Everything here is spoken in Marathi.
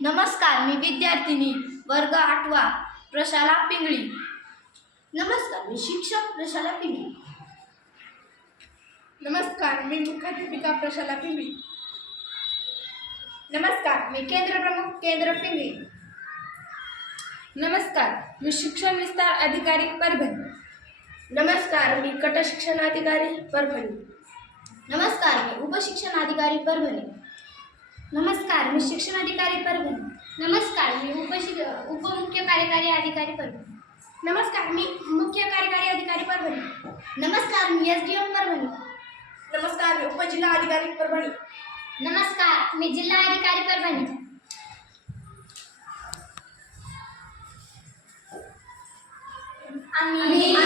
नमस्कार, मी विद्यार्थिनी वर्ग 8वा प्रशाला पिंगळी. नमस्कार, मी शिक्षक प्रशाला पिंगळी. नमस्कार, मी मुख्याध्यापिका प्रशाला पिंगळी. नमस्कार, मी केंद्र प्रमुख केंद्र पिंगळी. नमस्कार, मी शिक्षण विस्तार अधिकारी परभणी. नमस्कार, मी गट शिक्षणाधिकारी परभणी. नमस्कार, मी उपशिक्षणाधिकारी परभणी. नमस्कार, मी शिक्षणाधिकारी परभणी. नमस्कार, मी उपमुख्य कार्यकारी अधिकारी परभणी. नमस्कार, मी मुख्य कार्यकारी अधिकारी परभणी. नमस्कार, मी SDM परभणी. नमस्कार, मी उपजिल्हा अधिकारी परभणी. नमस्कार, मी जिल्हा अधिकारी परभणी. आम्ही